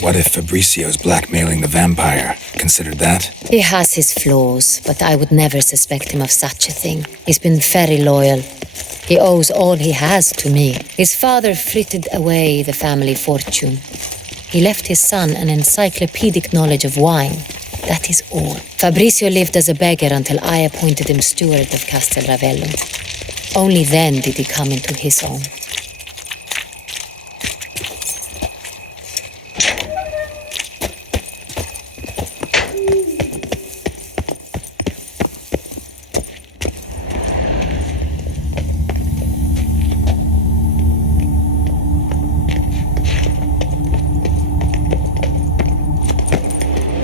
What if Fabricio's blackmailing the vampire? Considered that? He has his flaws, but I would never suspect him of such a thing. He's been very loyal. He owes all he has to me. His father frittered away the family fortune. He left his son an encyclopedic knowledge of wine. That is all. Fabricio lived as a beggar until I appointed him steward of Castel Ravello. Only then did he come into his own.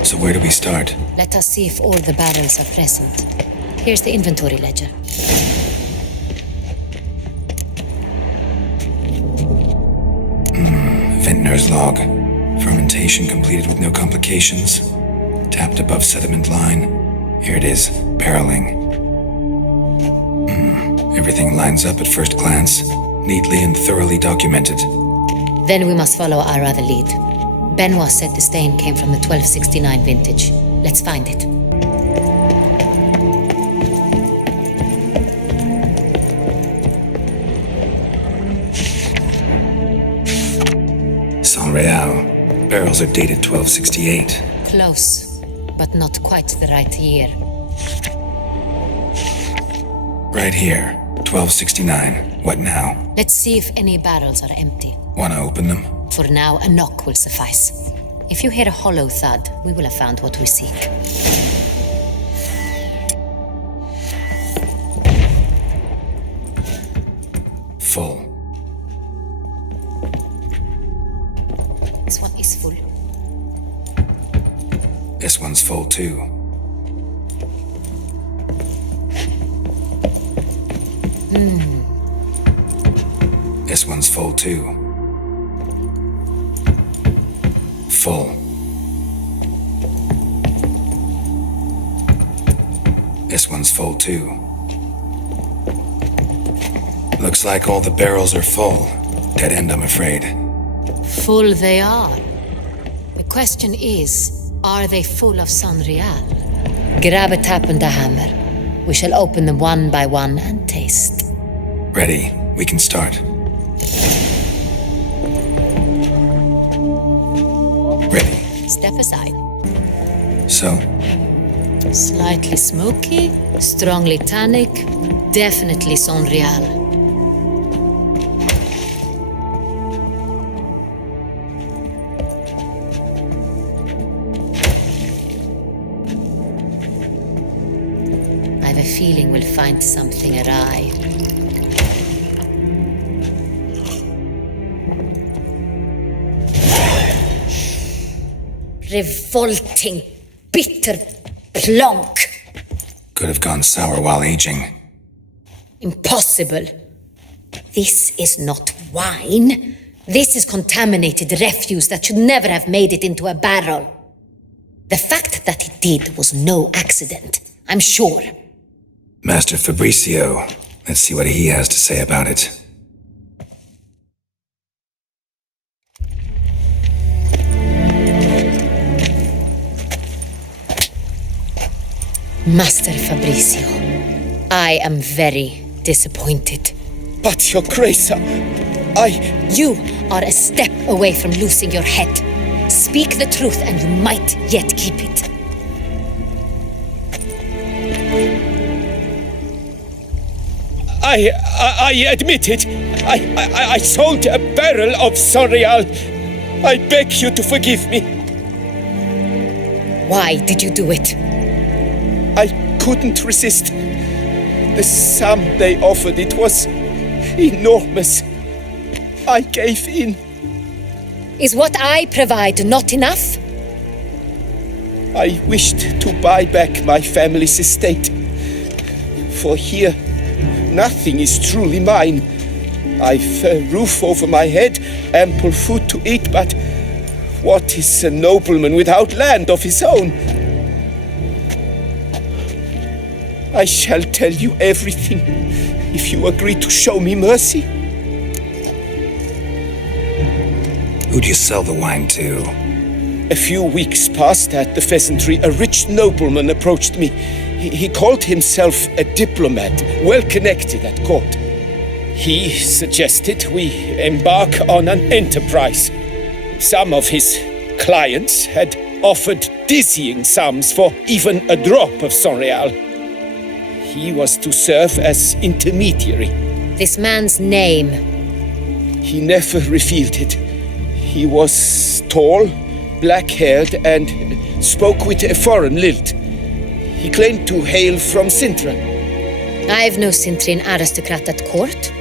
So where do we start? Let us see if all the barrels are present. Here's the inventory ledger. Vintner's log. Fermentation completed with no complications. Tapped above sediment line. Here it is, barreling. Everything lines up at first glance, neatly and thoroughly documented. Then we must follow our other lead. Benoit said the stain came from the 1269 vintage. Let's find it. Saint-Réal. Barrels are dated 1268. Close, but not quite the right year. Right here, 1269. What now? Let's see if any barrels are empty. Wanna open them? For now, a knock will suffice. If you hear a hollow thud, we will have found what we seek. Full. This one is full. This one's full too. This one's full too. Full. This one's full too. Looks like all the barrels are full. Dead end, I'm afraid. Full they are. The question is, are they full of Saint-Réal? Grab a tap and a hammer. We shall open them one by one and taste. Ready. We can start. Ready. Step aside. So, Slightly smoky, strongly tannic, definitely Saint-Réal. I have a feeling we'll find something awry. Revolting, bitter plonk. could have gone sour while aging. Impossible. This is not wine. This is contaminated refuse that should never have made it into a barrel. The fact that it did was no accident, I'm sure. Master Fabricio, let's see what he has to say about it. Master Fabricio, I am very disappointed. But, Your Grace, You are a step away from losing your head. Speak the truth and you might yet keep it. I admit it. I sold a barrel of Saint-Réal. I beg you to forgive me. Why did you do it? I couldn't resist. The sum they offered, it was enormous. I gave in. Is what I provide not enough? I wished to buy back my family's estate. For here, nothing is truly mine. I've a roof over my head, ample food to eat, but what is a nobleman without land of his own? I shall tell you everything if you agree to show me mercy. Who'd you sell the wine to? A few weeks past at the pheasantry, a rich nobleman approached me. He called himself a diplomat, well connected at court. He suggested we embark on an enterprise. Some of his clients had offered dizzying sums for even a drop of Sonreal. He was to serve as intermediary. This man's name. He never revealed it. He was tall, black-haired, and spoke with a foreign lilt. He claimed to hail from Sintra. I've no Sintrin aristocrat at court.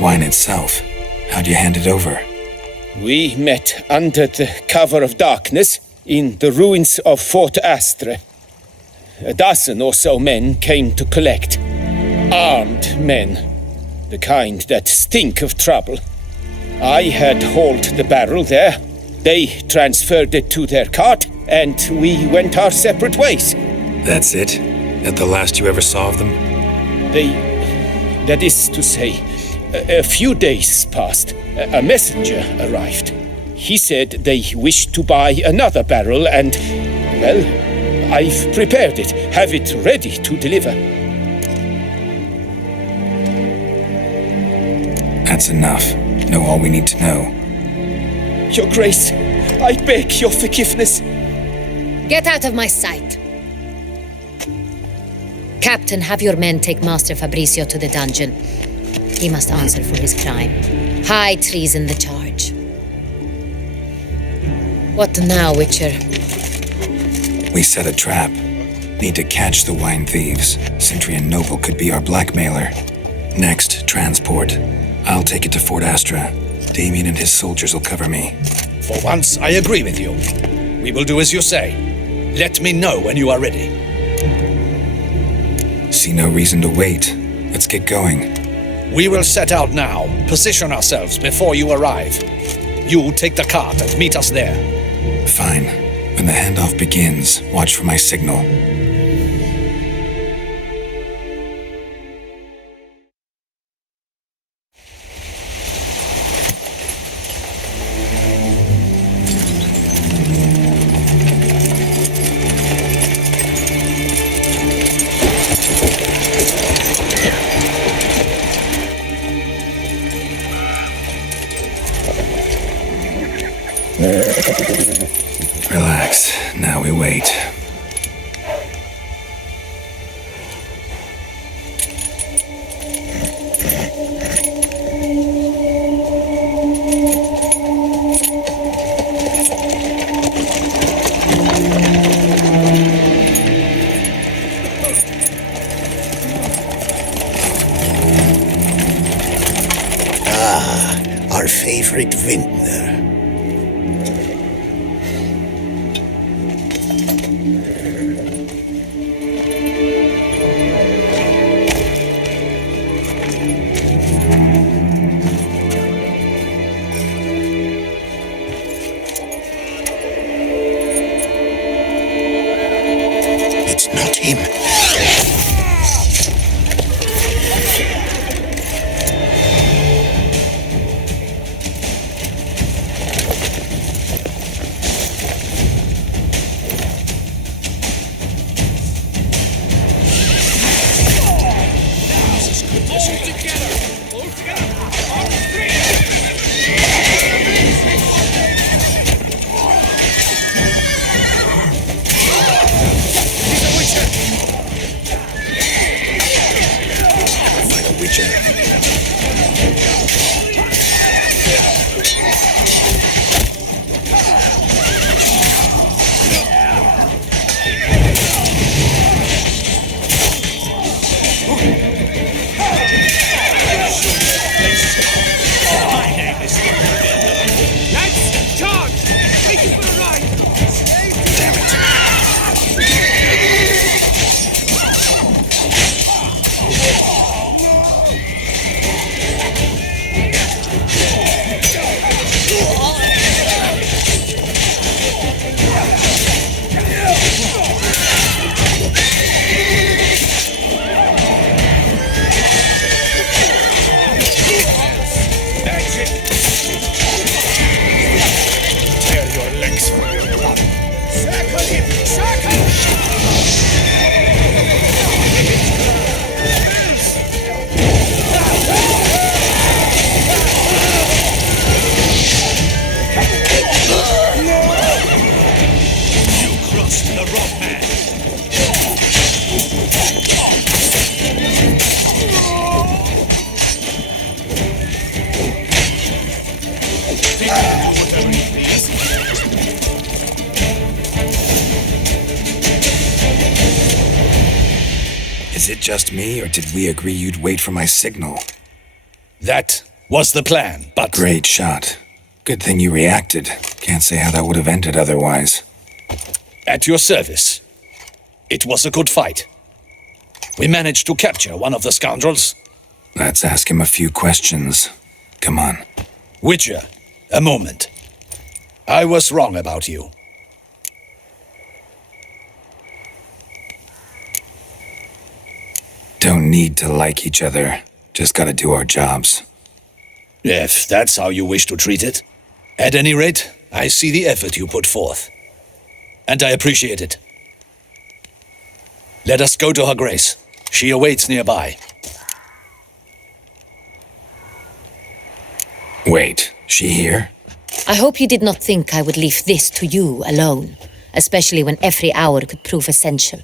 Wine itself. How do you hand it over? We met under the cover of darkness in the ruins of Fort Astre. A dozen or so men came to collect. Armed men. The kind that stink of trouble. I had hauled the barrel there. They transferred it to their cart, and we went our separate ways. That's it? That the last you ever saw of them? That is to say, a few days passed. A messenger arrived. He said they wished to buy another barrel and, well, I've prepared it, have it ready to deliver. That's enough. Know all we need to know. Your Grace, I beg your forgiveness. Get out of my sight. Captain, have your men take Master Fabrizio to the dungeon. He must answer for his crime. High treason the charge. What now, Witcher? We set a trap. Need to catch the wine thieves. Cintrian Noble could be our blackmailer. Next, transport. I'll take it to Fort Astra. Damien and his soldiers will cover me. For once, I agree with you. We will do as you say. Let me know when you are ready. See no reason to wait. Let's get going. We will set out now. Position ourselves before you arrive. You take the cart and meet us there. Fine. When the handoff begins, watch for my signal. Relax. Now we wait. Our favorite vintner. It's not him. Is it just me, or did we agree you'd wait for my signal? That was the plan, but... Great shot. Good thing you reacted. Can't say how that would have ended otherwise. At your service. It was a good fight. We managed to capture one of the scoundrels. Let's ask him a few questions. Come on. Witcher, a moment. I was wrong about you. Don't need to like each other. Just gotta do our jobs. If that's how you wish to treat it. At any rate, I see the effort you put forth. And I appreciate it. Let us go to her grace. She awaits nearby. Wait, she here? I hope you did not think I would leave this to you alone, especially when every hour could prove essential.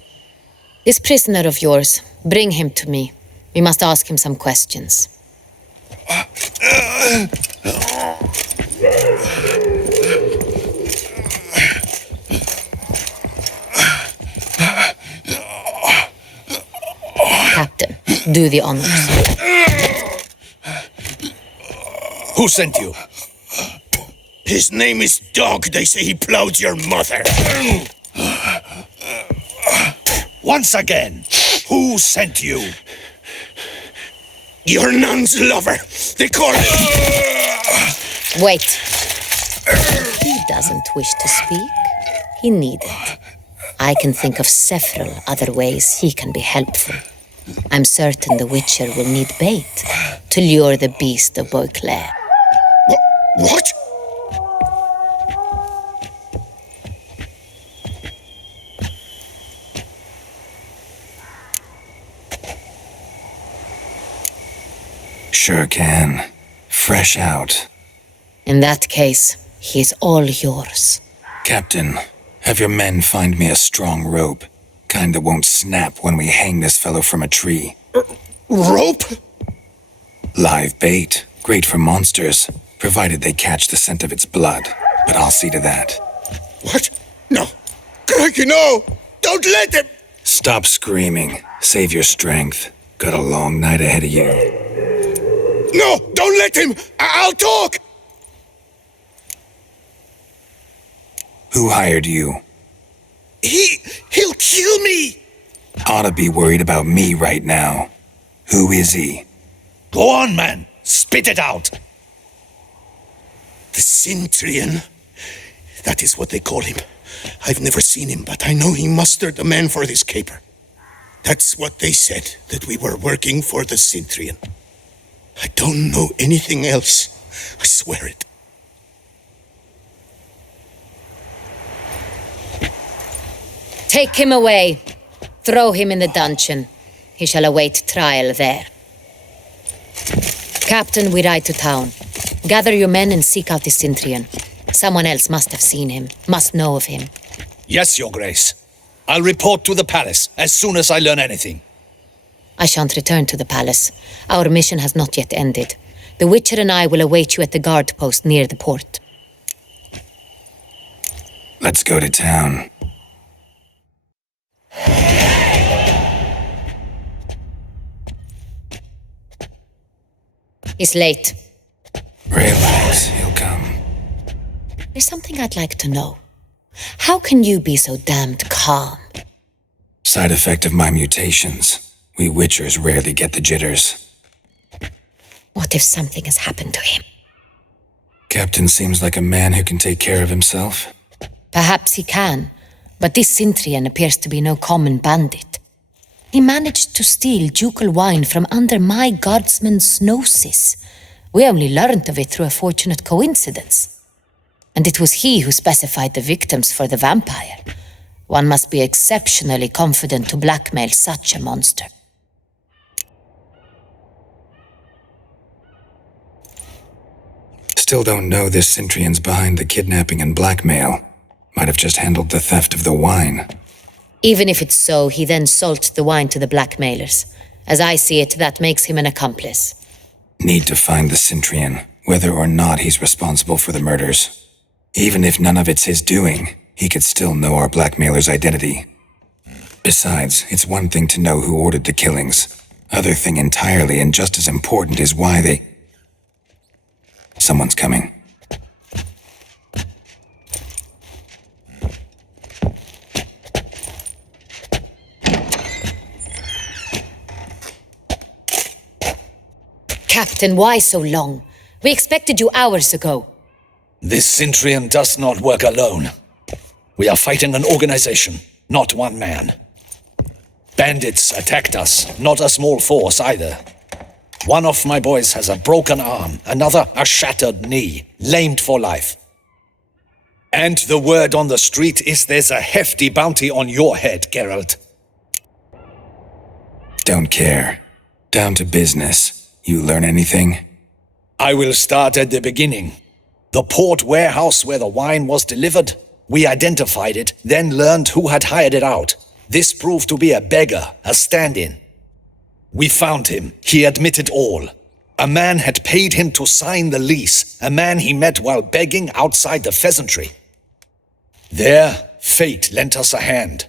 This prisoner of yours, bring him to me. We must ask him some questions. Captain, do the honors. Who sent you? His name is Dog. They say he plowed your mother. Once again, who sent you? Your nun's lover. They call him... Wait. He doesn't wish to speak. He needn't. I can think of several other ways he can be helpful. I'm certain the Witcher will need bait to lure the beast of Beauclair. What? Sure can. Fresh out. In that case, he is all yours. Captain, have your men find me a strong rope. Kind that won't snap when we hang this fellow from a tree. Rope? Live bait. Great for monsters, provided they catch the scent of its blood. But I'll see to that. What? No. Crikey, no! Don't let him! Stop screaming. Save your strength. Got a long night ahead of you. No! Don't let him! I'll talk! Who hired you? He'll kill me! Ought to be worried about me right now. Who is he? Go on, man. Spit it out. The Cintrian. That is what they call him. I've never seen him, but I know he mustered the men for this caper. That's what they said, that we were working for the Cintrian. I don't know anything else. I swear it. Take him away. Throw him in the dungeon. He shall await trial there. Captain, we ride to town. Gather your men and seek out the Cintrian. Someone else must have seen him, must know of him. Yes, Your Grace. I'll report to the palace as soon as I learn anything. I shan't return to the palace. Our mission has not yet ended. The Witcher and I will await you at the guard post near the port. Let's go to town. It's late. Relax, he'll come. There's something I'd like to know. How can you be so damned calm? Side effect of my mutations. We Witchers rarely get the jitters. What if something has happened to him? Captain seems like a man who can take care of himself. Perhaps he can, but this Cintrian appears to be no common bandit. He managed to steal ducal wine from under my guardsman's noses. We only learned of it through a fortunate coincidence. And it was he who specified the victims for the vampire. One must be exceptionally confident to blackmail such a monster. Still don't know this Cintrian's behind the kidnapping and blackmail. Might have just handled the theft of the wine. Even if it's so, he then sold the wine to the blackmailers. As I see it, that makes him an accomplice. Need to find the Cintrian. whether or not he's responsible for the murders. Even if none of it's his doing, he could still know our blackmailer's identity. Besides, it's one thing to know who ordered the killings. Other thing entirely, and just as important, is why they... Someone's coming. Captain, why so long? We expected you hours ago. This Cintrian does not work alone. We are fighting an organization, not one man. Bandits attacked us, not a small force either. One of my boys has a broken arm, another a shattered knee, lamed for life. And the word on the street is there's a hefty bounty on your head, Geralt. Don't care. Down to business. You learn anything? I will start at the beginning. The port warehouse where the wine was delivered, we identified it, then learned who had hired it out. This proved to be a beggar, a stand-in. We found him. He admitted all. A man had paid him to sign the lease, a man he met while begging outside the pheasantry. There, fate lent us a hand.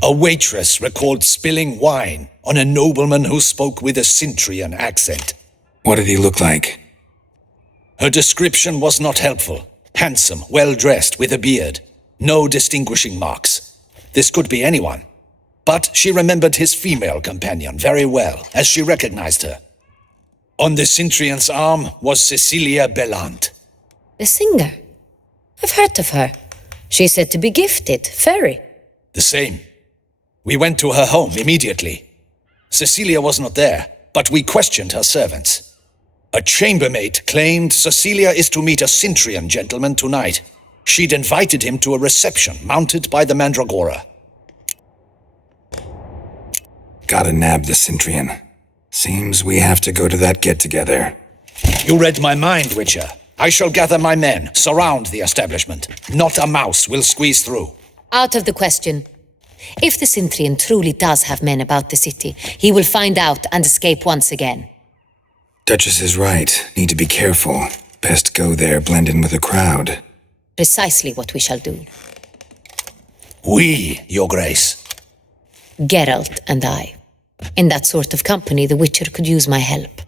A waitress recalled spilling wine on a nobleman who spoke with a Cintrian accent. What did he look like? Her description was not helpful. Handsome, well-dressed, with a beard. No distinguishing marks. This could be anyone. But she remembered his female companion very well, as she recognized her. On the Cintrian's arm was Cecilia Bellant. The singer. I've heard of her. She's said to be gifted, fairy. The same. We went to her home immediately. Cecilia was not there, but we questioned her servants. A chambermaid claimed Cecilia is to meet a Cintrian gentleman tonight. She'd invited him to a reception mounted by the Mandragora. Gotta nab the Cintrian. Seems we have to go to that get-together. You read my mind, Witcher. I shall gather my men, surround the establishment. Not a mouse will squeeze through. Out of the question. If the Cintrian truly does have men about the city, he will find out and escape once again. Duchess is right. Need to be careful. Best go there, blend in with the crowd. Precisely what we shall do. We, Your Grace. Geralt and I. In that sort of company, the Witcher could use my help.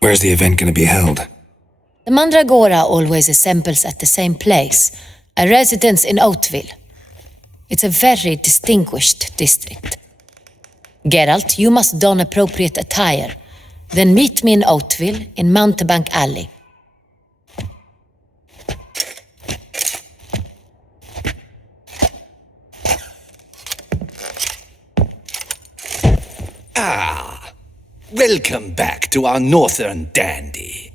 Where's the event gonna be held? The Mandragora always assembles at the same place, a residence in Oatville. It's a very distinguished district. Geralt, you must don appropriate attire. Then meet me in Oatville, in Mountebank Alley. Welcome back to our northern dandy.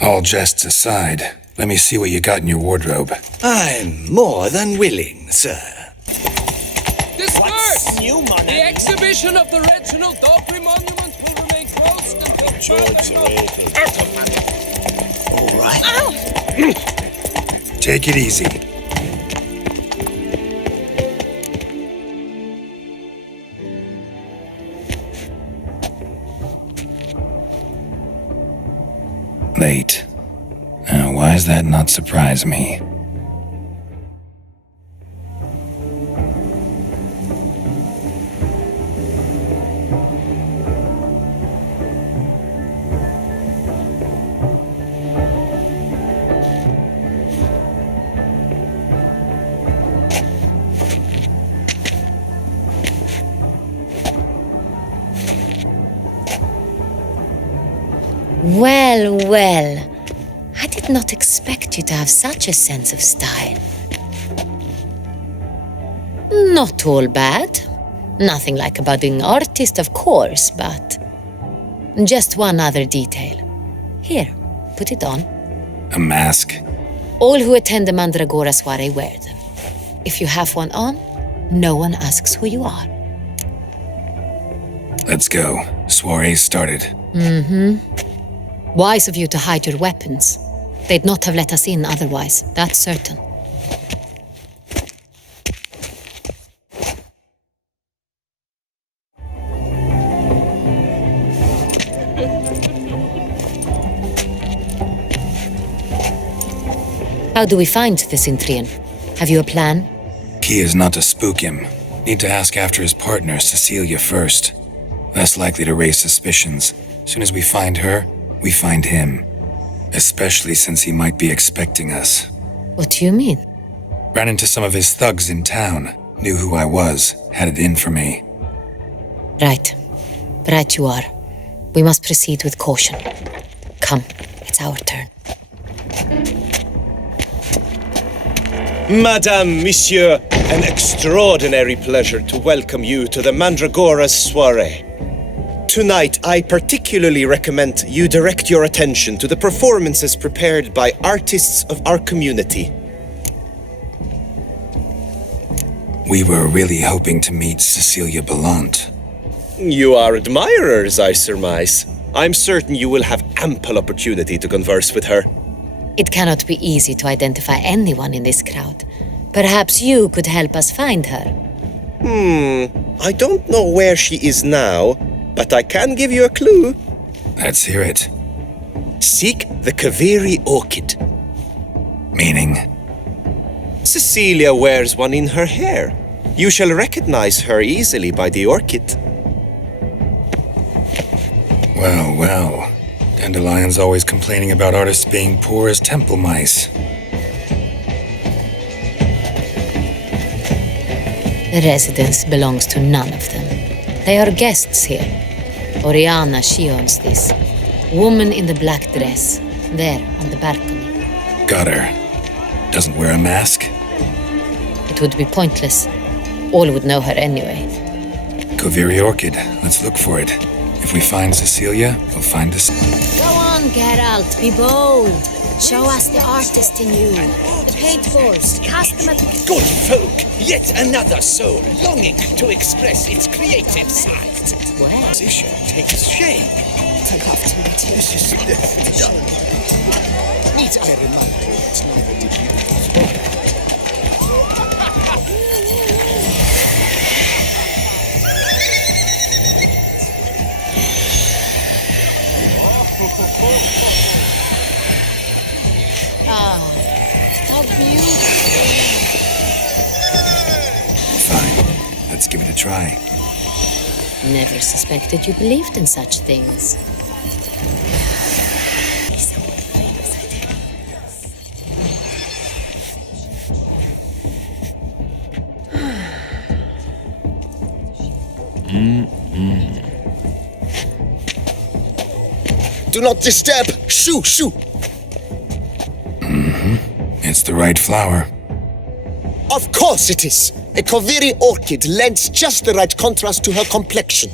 All jests aside, let me see what you got in your wardrobe. I'm more than willing, sir. Disperse! New money? The exhibition of the Reginald Daubry monument will remain closed until further notice. Take it easy. Late. Now, why does that not surprise me? Well, well. I did not expect you to have such a sense of style. Not all bad. Nothing like a budding artist, of course, but... just one other detail. Here, put it on. A mask? All who attend the Mandragora soiree wear them. If you have one on, no one asks who you are. Let's go. Soiree's started. Wise of you to hide your weapons. They'd not have let us in otherwise, that's certain. How do we find the Cintrian? Have you a plan? Key is not to spook him. Need to ask after his partner, Cecilia, first. Less likely to raise suspicions. Soon as we find her, we find him. Especially since he might be expecting us. What do you mean? Ran into some of his thugs in town. Knew who I was. Had it in for me. Right. Right you are. We must proceed with caution. Come, it's our turn. Madame, Monsieur, an extraordinary pleasure to welcome you to the Mandragora's soiree. Tonight, I particularly recommend you direct your attention to the performances prepared by artists of our community. We were really hoping to meet Cecilia Belant. You are admirers, I surmise. I'm certain you will have ample opportunity to converse with her. It cannot be easy to identify anyone in this crowd. Perhaps you could help us find her. I don't know where she is now, but I can give you a clue. Let's hear it. Seek the Kaveri orchid. Meaning? Cecilia wears one in her hair. You shall recognize her easily by the orchid. Well, well. Dandelion's always complaining about artists being poor as temple mice. The residence belongs to none of them. They are guests here. Oriana, she owns this. Woman in the black dress. There, on the balcony. Got her. Doesn't wear a mask? It would be pointless. All would know her anyway. Kaveri Orchid. Let's look for it. If we find Cecilia, we'll find us. Go on, Geralt. Be bold. Show us the artist in you. The paintballs. Cast them at the... Good folk, yet another soul longing to express its creative side. Where? Position takes shape. This is definitely done. Need I remind you, it's never defeated possible. How beautiful. Fine. Let's give it a try. Never suspected you believed in such things. Do not disturb! Shoo, shoo! It's the right flower. Of course it is! A Kaveri orchid lends just the right contrast to her complexion.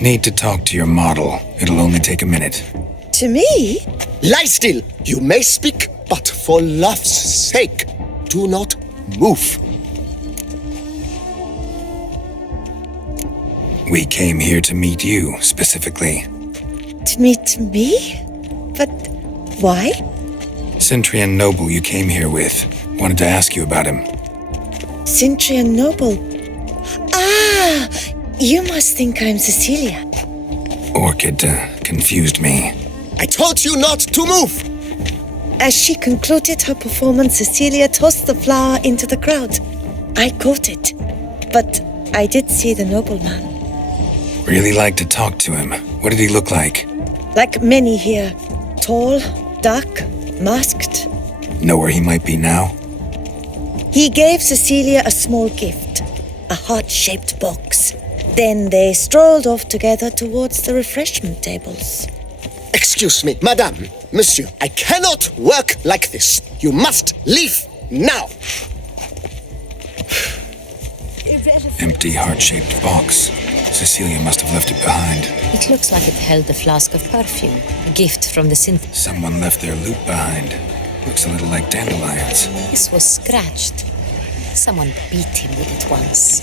Need to talk to your model. It'll only take a minute. To me? Lie still! You may speak, but for love's sake, do not move. We came here to meet you, specifically. To meet me? But why? Cintrian Noble you came here with. Wanted to ask you about him. Cintrian Noble. Ah! You must think I'm Cecilia. Orchid confused me. I told you not to move! As she concluded her performance, Cecilia tossed the flower into the crowd. I caught it. But I did see the nobleman. Really like to talk to him. What did he look like? Like many here. Tall, dark, masked. Know where he might be now? He gave Cecilia a small gift, a heart-shaped box. Then they strolled off together towards the refreshment tables. Excuse me, madame, monsieur, I cannot work like this. You must leave now. Empty heart-shaped box. Cecilia must have left it behind. It looks like it held a flask of perfume. A gift from the Synth. Someone left their loot behind. Looks a little like dandelions. This was scratched. Someone beat him with it once.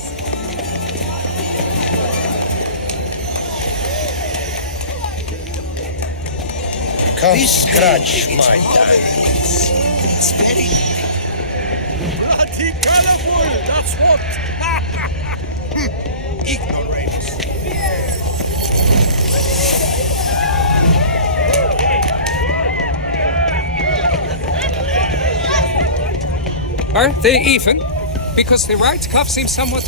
Come scratch my diamonds. It's very Bloody colorful, that's what! ignorant. Are they even? Because the right cuff seems somewhat...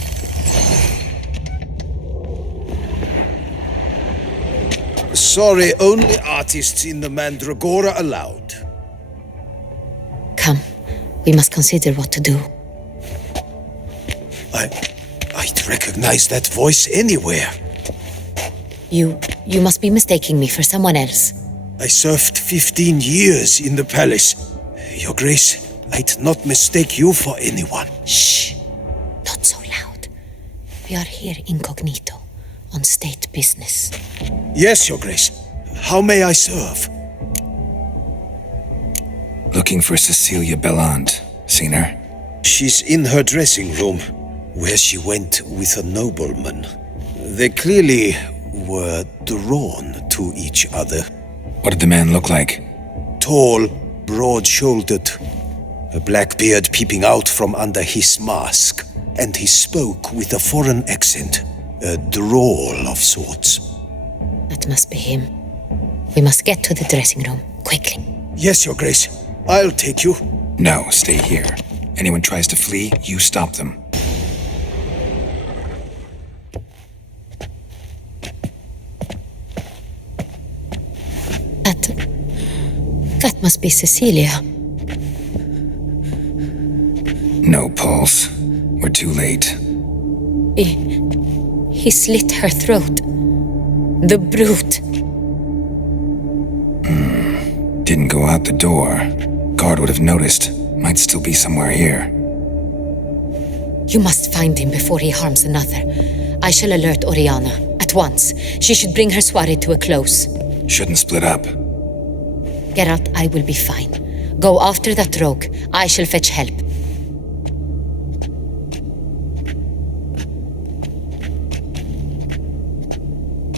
Sorry, only artists in the Mandragora allowed. Come, we must consider what to do. I'd recognize that voice anywhere. You must be mistaking me for someone else. I served 15 years in the palace. Your Grace, I'd not mistake you for anyone. Shh! Not so loud. We are here incognito, on state business. Yes, Your Grace. How may I serve? Looking for Cecilia Bellant. Seen her? She's in her dressing room, where she went with a nobleman. They clearly were drawn to each other. What did the man look like? Tall, broad-shouldered, a black beard peeping out from under his mask, and he spoke with a foreign accent, a drawl of sorts. That must be him. We must get to the dressing room, quickly. Yes, Your Grace. I'll take you. No, stay here. Anyone tries to flee, you stop them. That must be Cecilia. No pulse. We're too late. He slit her throat. The brute. Didn't go out the door. Guard would have noticed. Might still be somewhere here. You must find him before he harms another. I shall alert Oriana. At once. She should bring her soirée to a close. Shouldn't split up. Geralt, I will be fine. Go after that rogue. I shall fetch help.